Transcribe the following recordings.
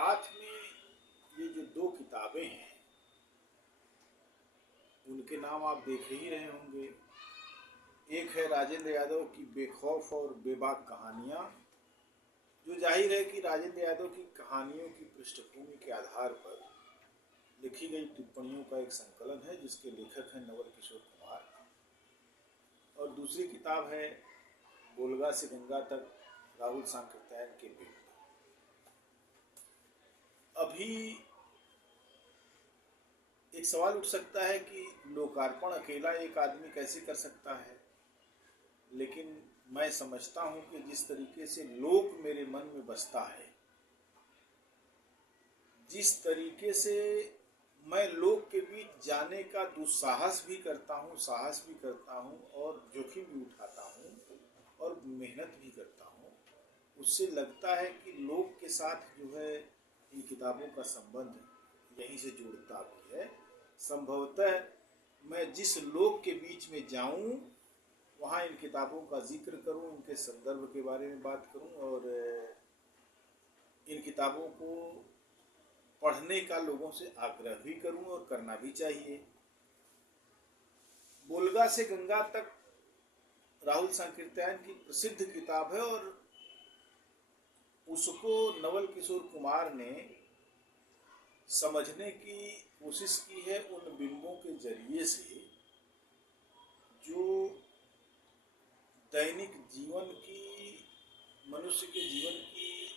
हाथ में ये जो दो किताबें हैं उनके नाम आप देख ही रहे होंगे। एक है राजेंद्र यादव की बेखौफ और बेबाक कहानियाँ, जो जाहिर है कि राजेंद्र यादव की कहानियों की पृष्ठभूमि के आधार पर लिखी गई टिप्पणियों का एक संकलन है, जिसके लेखक हैं नवल किशोर कुमार। और दूसरी किताब है बोलगा से गंगा तक, राहुल सांकृत्यायन के बिंब। अभी एक सवाल उठ सकता है कि लोकार्पण अकेला एक आदमी कैसे कर सकता है, लेकिन मैं समझता हूं कि जिस तरीके से लोक मेरे मन में बसता है, जिस तरीके से मैं लोक के बीच जाने का दुस्साहस भी करता हूं, साहस भी करता हूं और जोखिम भी उठाता हूं और मेहनत भी करता हूं, उससे लगता है कि लोक के साथ जो है इन किताबों का संबंध यहीं से जुड़ता भी है। संभवतः मैं जिस लोक के बीच में जाऊं वहाँ इन किताबों का जिक्र करूं, इनके संदर्भ के बारे में बात करूं और इन किताबों को पढ़ने का लोगों से आग्रह भी करूं, और करना भी चाहिए। बोलगा से गंगा तक राहुल सांकृत्यायन की प्रसिद्ध किताब है और उसको नवल किशोर कुमार ने समझने की कोशिश की है उन बिंबों के जरिए से जो दैनिक जीवन की, मनुष्य के जीवन की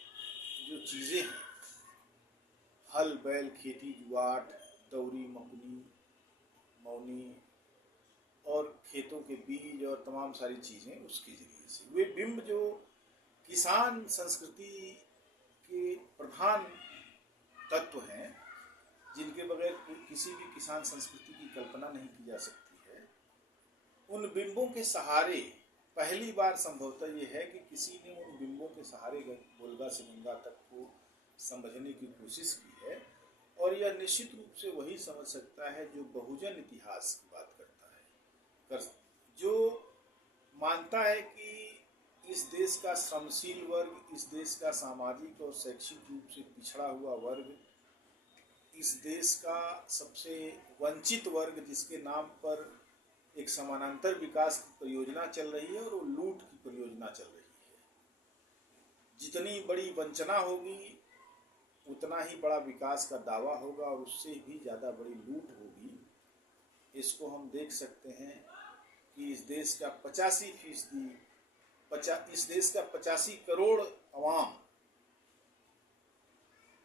जो चीज़ें हैं, हल बैल, खेती जुआट, दौरी, मकुनी, मौनी और खेतों के बीज और तमाम सारी चीज़ें, उसके जरिए से वे बिंब जो किसान संस्कृति के प्रधान तत्व हैं, जिनके बगैर किसी भी किसान संस्कृति की कल्पना नहीं की जा सकती है, उन बिंबों के सहारे पहली बार संभवतः ये है कि किसी ने उन बिंबों के सहारे बोलगा से गंगा तक को समझने की कोशिश की है। और यह निश्चित रूप से वही समझ सकता है जो बहुजन इतिहास की बात करता है, जो मानता है कि इस देश का श्रमशील वर्ग, इस देश का सामाजिक और शैक्षिक रूप से पिछड़ा हुआ वर्ग, इस देश का सबसे वंचित वर्ग, जिसके नाम पर एक समानांतर विकास की परियोजना चल रही है और वो लूट की परियोजना चल रही है। जितनी बड़ी वंचना होगी उतना ही बड़ा विकास का दावा होगा और उससे भी ज़्यादा बड़ी लूट होगी। इसको हम देख सकते हैं कि इस देश का 85%, इस देश का 85 करोड़ अवाम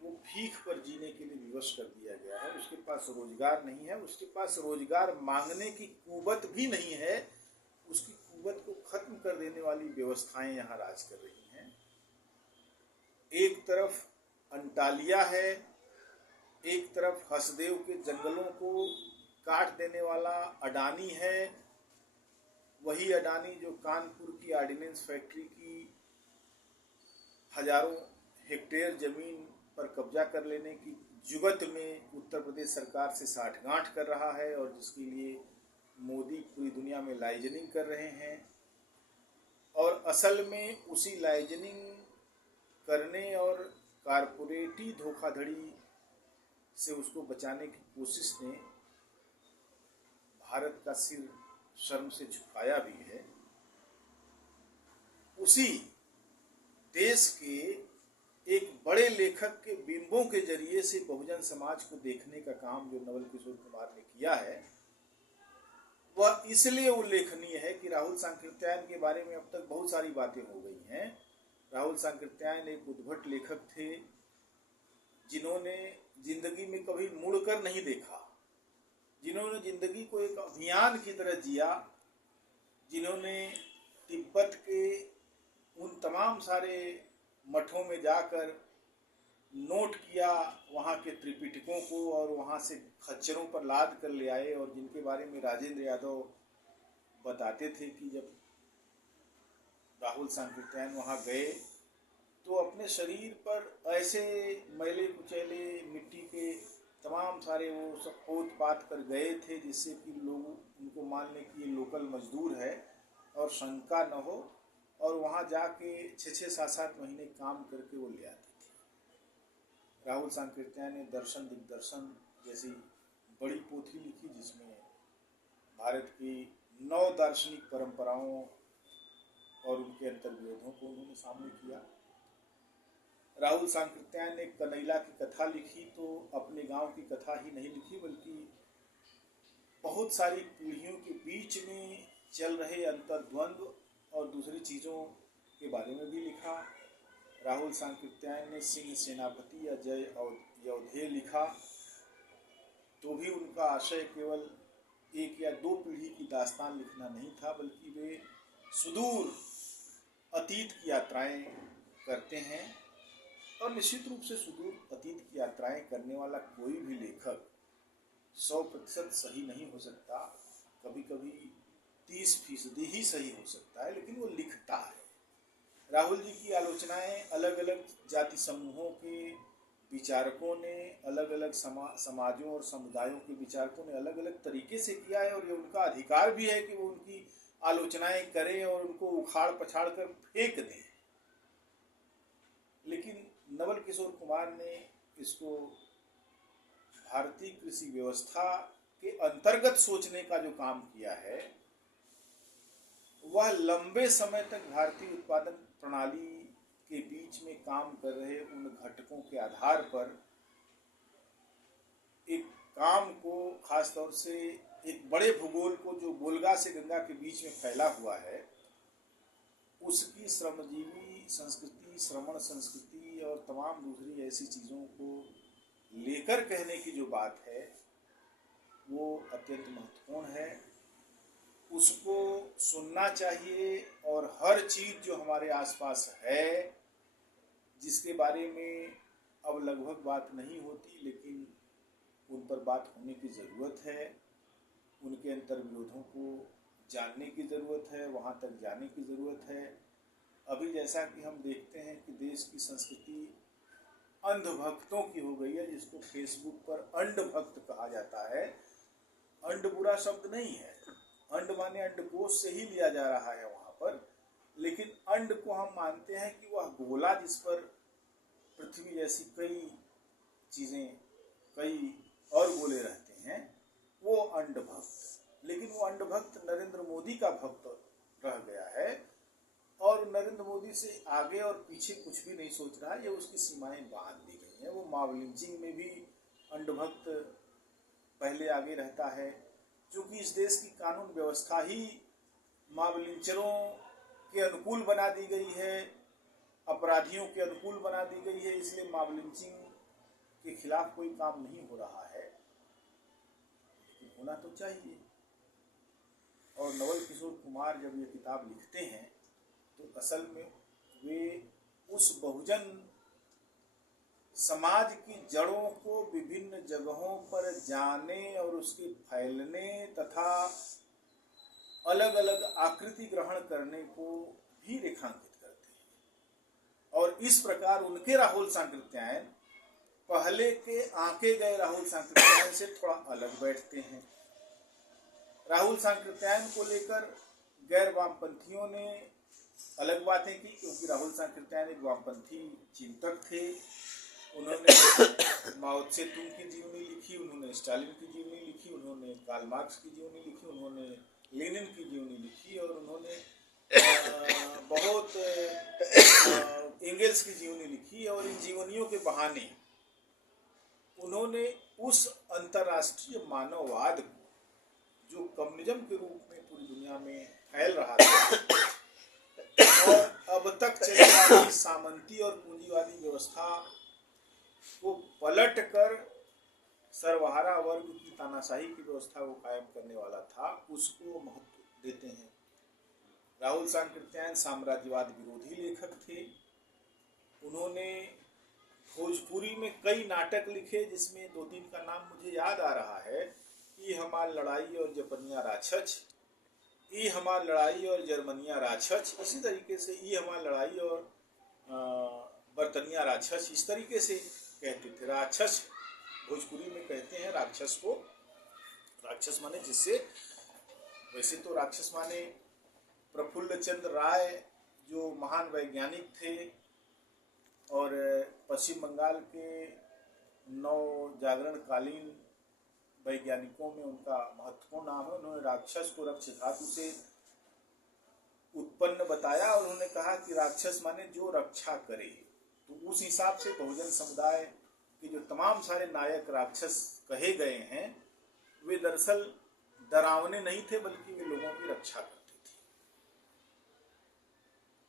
वो भीख पर जीने के लिए विवश कर दिया गया है। उसके पास रोजगार नहीं है, उसके पास रोजगार मांगने की कुवत भी नहीं है। उसकी कुवत को खत्म कर देने वाली व्यवस्थाएं यहाँ राज कर रही हैं। एक तरफ अंटालिया है, एक तरफ हसदेव के जंगलों को काट देने वाला अडानी है। वही अडानी जो कानपुर की ऑर्डिनेंस फैक्ट्री की हजारों हेक्टेयर जमीन पर कब्जा कर लेने की जुगत में उत्तर प्रदेश सरकार से साठगांठ कर रहा है और जिसके लिए मोदी पूरी दुनिया में लाइजनिंग कर रहे हैं। और असल में उसी लाइजनिंग करने और कारपोरेटी धोखाधड़ी से उसको बचाने की कोशिश ने भारत का सिर शर्म से झुकाया भी है। उसी देश के एक बड़े लेखक के बिंबों के जरिए से बहुजन समाज को देखने का काम जो नवल किशोर कुमार ने किया है, वह इसलिए उल्लेखनीय है कि राहुल सांकृत्यायन के बारे में अब तक बहुत सारी बातें हो गई हैं। राहुल सांकृत्यायन एक उद्भट लेखक थे, जिन्होंने जिंदगी में कभी मुड़कर नहीं देखा, जिन्होंने जिंदगी को एक अभियान की तरह जिया, जिन्होंने तिब्बत के उन तमाम सारे मठों में जाकर नोट किया वहाँ के त्रिपिटकों को और वहाँ से खच्चरों पर लाद कर ले आए, और जिनके बारे में राजेंद्र यादव बताते थे कि जब राहुल सांकृत्यायन वहाँ गए तो अपने शरीर पर ऐसे मैले कुचैले मिट्टी के तमाम सारे वो सब पोत पात कर गए थे जिससे कि लोग उनको मान लें कि ये लोकल मजदूर है और शंका न हो, और वहाँ जाके 6-6, 7-7 महीने काम करके वो ले आते थे। राहुल सांकृत्यायन ने दर्शन दिग्दर्शन जैसी बड़ी पोथी लिखी, जिसमें भारत की 9 दार्शनिक परंपराओं और उनके अंतर्विरोधों को उन्होंने सामने किया। राहुल सांकृत्यायन ने कनैला की कथा लिखी, तो अपने गांव की कथा ही नहीं लिखी, बल्कि बहुत सारी पीढ़ियों के बीच में चल रहे अंतर्द्वंद्व और दूसरी चीज़ों के बारे में भी लिखा। राहुल सांकृत्यायन ने सिंह सेनापति या जय यौधेय लिखा, तो भी उनका आशय केवल 1 या 2 पीढ़ी की दास्तान लिखना नहीं था, बल्कि वे सुदूर अतीत की यात्राएं करते हैं। और निश्चित रूप से सुदूर अतीत की यात्राएं करने वाला कोई भी लेखक 100% सही नहीं हो सकता, कभी कभी 30% ही सही हो सकता है, लेकिन वो लिखता है। राहुल जी की आलोचनाएं अलग अलग जाति समूहों के विचारकों ने, अलग अलग समाजों और समुदायों के विचारकों ने अलग अलग तरीके से किया है, और ये उनका अधिकार भी है कि वो उनकी आलोचनाएं करें और उनको उखाड़ पछाड़ कर फेंक दें। लेकिन नवल किशोर कुमार ने इसको भारतीय कृषि व्यवस्था के अंतर्गत सोचने का जो काम किया है, वह लंबे समय तक भारतीय उत्पादन प्रणाली के बीच में काम कर रहे उन घटकों के आधार पर एक काम को, खासतौर से एक बड़े भूगोल को जो बोलगा से गंगा के बीच में फैला हुआ है, उसकी श्रमजीवी संस्कृति, श्रमण संस्कृति और तमाम दूसरी ऐसी चीज़ों को लेकर कहने की जो बात है, वो अत्यंत महत्वपूर्ण है। उसको सुनना चाहिए, और हर चीज़ जो हमारे आसपास है, जिसके बारे में अब लगभग बात नहीं होती, लेकिन उन पर बात होने की ज़रूरत है, उनके अंतर्विरोधों को जानने की ज़रूरत है, वहाँ तक जाने की ज़रूरत है। अभी जैसा कि हम देखते हैं कि देश की संस्कृति अंधभक्तों की हो गई है, जिसको फेसबुक पर अंडभक्त कहा जाता है। अंड बुरा शब्द नहीं है, अंड माने अंडकोश से ही लिया जा रहा है वहाँ पर, लेकिन अंड को हम मानते हैं कि वह गोला जिस पर पृथ्वी जैसी कई चीज़ें, कई और गोले रहते हैं, वो अंडभक्त। लेकिन वो अंडभक्त नरेंद्र मोदी का भक्त रह गया है, और नरेंद्र मोदी से आगे और पीछे कुछ भी नहीं सोच रहा है। ये उसकी सीमाएं बांध दी गई हैं। वो मॉब लिंचिंग में भी अंडभक्त पहले आगे रहता है, क्योंकि इस देश की कानून व्यवस्था ही मॉब लिंचरों के अनुकूल बना दी गई है, अपराधियों के अनुकूल बना दी गई है, इसलिए मॉब लिंचिंग के खिलाफ कोई काम नहीं हो रहा है, लेकिन होना तो चाहिए। और नवल किशोर कुमार जब ये किताब लिखते हैं, तो असल में वे उस बहुजन समाज की जड़ों को विभिन्न जगहों पर जाने और उसके फैलने तथा अलग अलग आकृति ग्रहण करने को भी रेखांकित करते हैं। और इस प्रकार उनके राहुल सांकृत्यायन पहले के आंके गए राहुल सांकृत्यायन से थोड़ा अलग बैठते हैं। राहुल सांकृत्यायन को लेकर गैर वामपंथियों ने अलग बातें की, क्योंकि राहुल सांकृत्यायन एक वामपंथी चिंतक थे। उन्होंने माओ त्से तुंग की जीवनी लिखी, उन्होंने स्टालिन की जीवनी लिखी, उन्होंने कार्ल मार्क्स की जीवनी लिखी, उन्होंने लेनिन की जीवनी लिखी, और उन्होंने बहुत एंगल्स की जीवनी लिखी। और इन जीवनियों के बहाने उन्होंने उस अंतर्राष्ट्रीय मानववाद को, जो कम्युनिज्म के रूप में पूरी दुनिया में फैल रहा था और अब तक चलने वाली सामंती और पूंजीवादी व्यवस्था को पलट कर सर्वहारा वर्ग की तानाशाही की व्यवस्था को कायम करने वाला था, उसको महत्व देते हैं। राहुल सांकृत्यायन साम्राज्यवाद विरोधी लेखक थे। उन्होंने भोजपुरी में कई नाटक लिखे, जिसमें 2-3 का नाम मुझे याद आ रहा है। ई हमार लड़ाई और जपनिया राक्षस, ई हमार लड़ाई और जर्मनिया राक्षस, इसी तरीके से ई हमार लड़ाई और बर्तनिया राक्षस, इस तरीके से कहते थे। राक्षस भोजपुरी में कहते हैं राक्षस को, राक्षस माने जिससे, वैसे तो राक्षस माने प्रफुल्ल चंद्र राय जो महान वैज्ञानिक थे और पश्चिम बंगाल के नव जागरणकालीन वैज्ञानिकों में उनका महत्वपूर्ण नाम है। उन्होंने राक्षस को रक्ष धातु से उत्पन्न बताया और उन्होंने कहा कि राक्षस माने जो रक्षा करे। तो उस हिसाब से बहुजन समुदाय के जो तमाम सारे नायक राक्षस कहे गए हैं वे दरअसल डरावने नहीं थे, बल्कि वे लोगों की रक्षा करते थे।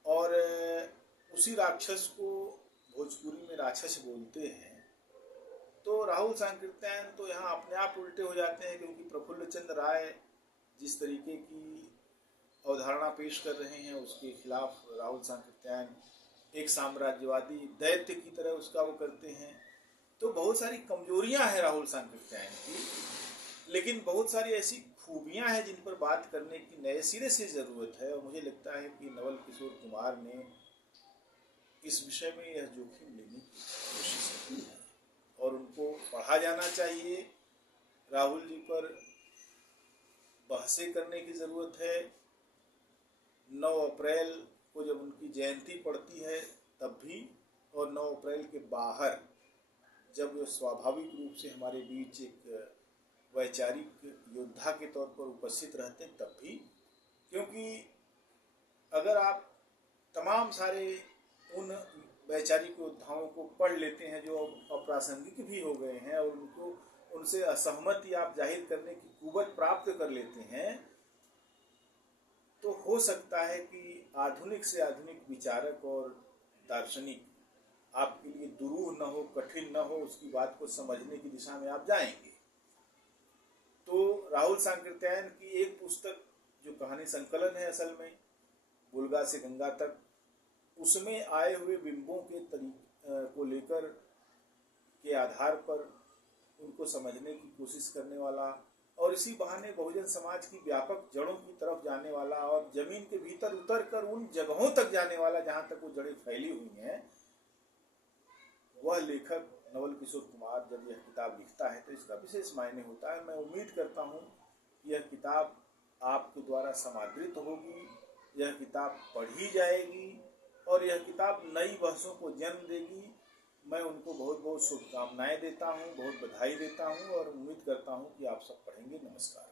और उसी राक्षस को भोजपुरी में राक्षस बोलते हैं। तो राहुल सांकृत्यायन तो यहाँ अपने आप उल्टे हो जाते हैं, क्योंकि प्रफुल्ल चंद्र राय जिस तरीके की अवधारणा पेश कर रहे हैं उसके खिलाफ राहुल सांकृत्यायन एक साम्राज्यवादी दैत्य की तरह उसका वो करते हैं। तो बहुत सारी कमजोरियां हैं राहुल सांकृत्यायन की, लेकिन बहुत सारी ऐसी खूबियां हैं जिन पर बात करने की नए सिरे से जरूरत है। और मुझे लगता है कि नवल किशोर कुमार ने इस विषय में यह जोखिम लेने की कोशिश की है और उनको पढ़ा जाना चाहिए। राहुल जी पर बहसें करने की जरूरत है। 9 अप्रैल को जब उनकी जयंती पड़ती है तब भी, और 9 अप्रैल के बाहर जब वो स्वाभाविक रूप से हमारे बीच एक वैचारिक योद्धा के तौर पर उपस्थित रहते हैं तब भी। क्योंकि अगर आप तमाम सारे उन वैचारिक योद्धाओं को पढ़ लेते हैं जो अप्रासंगिक भी हो गए हैं और उनको उनसे असहमति आप जाहिर करने की कुवत प्राप्त कर लेते हैं, तो हो सकता है कि आधुनिक से आधुनिक विचारक और दार्शनिक आपके लिए दुरूह न हो, कठिन न हो, उसकी बात को समझने की दिशा में आप जाएंगे। तो राहुल सांकृत्यायन की एक पुस्तक जो कहानी संकलन है असल में बुलगा से गंगा तक, उसमें आए हुए बिंबों के को लेकर के आधार पर उनको समझने की कोशिश करने वाला और इसी बहाने बहुजन समाज की व्यापक जड़ों की तरफ जाने वाला और जमीन के भीतर उतर कर उन जगहों तक जाने वाला जहां तक वो जड़ें फैली हुई हैं, वह लेखक नवल किशोर कुमार जब यह किताब लिखता है तो इसका विशेष मायने होता है। मैं उम्मीद करता हूँ कि यह किताब आपके द्वारा समादृत होगी, यह किताब पढ़ी जाएगी और यह किताब नई बहसों को जन्म देगी। मैं उनको बहुत बहुत शुभकामनाएं देता हूँ, बहुत बधाई देता हूँ और उम्मीद करता हूँ कि आप सब पढ़ेंगे। नमस्कार।